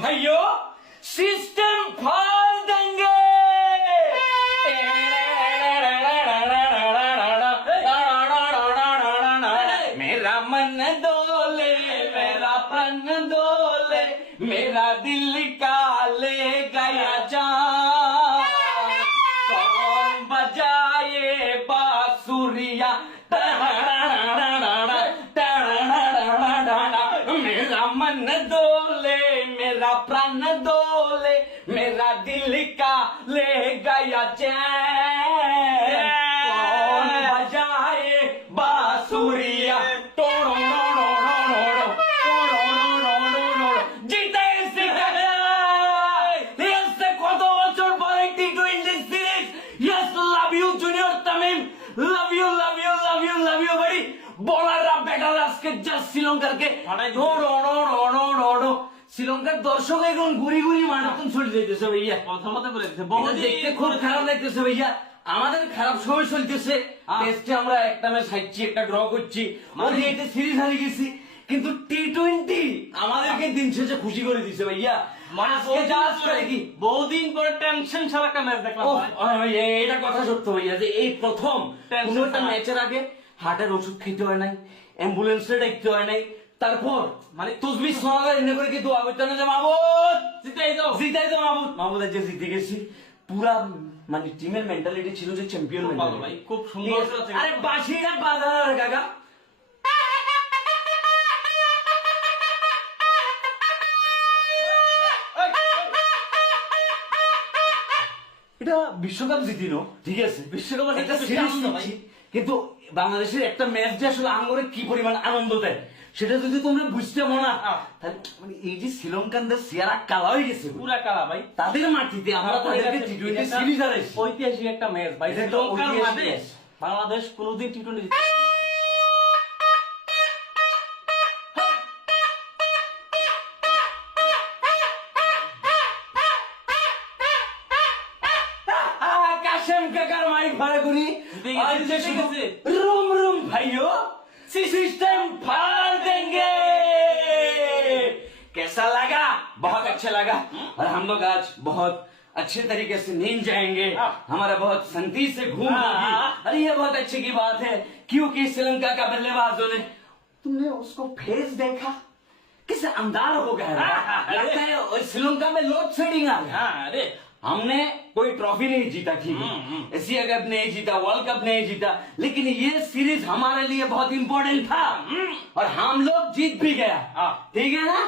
भाइयों सिस्टम फाड़ देंगे। मेरा मन डोले मेरा प्राण डोले मेरा दिल का ले गया जान कौन बजाए बांसुरिया मेरा मन डोले मेरा प्राण डोले मेरा दिल का ले गया चैन कौन बजाए बांसुरिया जीते से কত বছর পরে টি-20 series yes love you junior Tamim love you love you love you love you ভাই বলাররা বেটার আজকে জাস্ট শ্রীলঙ্কারকে শ্রীলঙ্কার দর্শক এখন ঘুরি ঘুরি মারাত্মক চলে যাইতেছে ভাইয়া প্রথমত বলেছে দেখতে খুব খারাপ লাগতেছে ভাইয়া আমাদের খারাপ সময় চলতেছে টেস্টে আমরা একটা ম্যাচ হারছি একটা ড্র করছি মানে এটা সিরিজ হারিয়ে গেছি কিন্তু টি-20 আমাদেরকে দিন শেষে খুশি করে দিছে ভাইয়া মানে বহুদিন পরে টেনশন ছাড়া একটা ম্যাচ দেখলাম ভাই এটা কথা সত্য ভাইয়া যে এই প্রথম কোনো একটা ম্যাচের আগে হার্টের ওষুধ খেতে হয় নাই অ্যাম্বুলেন্সে ডাকতে হয় নাই তারপর মানে তসবিহ সোনাগার এনে করে কি দোয়া করতে না যে মাহবুব জিতাই দাও মাহবুব আজ জিতে গেছি পুরা মানে টিমের মেন্টালিটি ছিল যে চ্যাম্পিয়ন ভাই খুব সুন্দর আরে বাঁশিটা বাজার কাকা এটা বিশ্বকাপ জিতিনো ঠিক আছে বিশ্বকাপের একটা সিরিজ জিতছি কিন্তু বাংলাদেশের একটা ম্যাচ যে আসলে আঙ্গরে কি পরিমাণ আনন্দ দেয় সেটা যদি তোমরা বুঝতে মো না তাহলে মানে এই যে শ্রীলঙ্কানদের চেহারা কালা হয়ে গেছে পুরা কালা ভাই তাদের মাটিতে আমরা তাদেরকে টি-20 সিরিজ হারাইছি ঐতিহাসিক একটা ম্যাচ ভাই শ্রীলঙ্কার মাঠে বাংলাদেশ কোনোদিন টি-20 জিতে কাশেম কাকার মাইক ভাড়া করি रूम रूम भाइयों सिस्टम फाड़ देंगे। कैसा लगा? बहुत अच्छा लगा और हम लोग आज बहुत अच्छे तरीके से नींद जाएंगे हमारा बहुत शांति से घूम होगी अरे ये बहुत अच्छे की बात है क्योंकि श्रीलंका का बल्लेबाजों ने तुमने उसको फेस देखा किस अंदार हो गया लगता है श्रीलंका में लोड शेडिंग आ गया अरे हमने कोई ट्रॉफी नहीं जीता ठीक है एशिया कप नहीं जीता वर्ल्ड कप नहीं जीता लेकिन ये सीरीज हमारे लिए बहुत इंपॉर्टेंट था और हम लोग जीत भी गया ठीक है ना।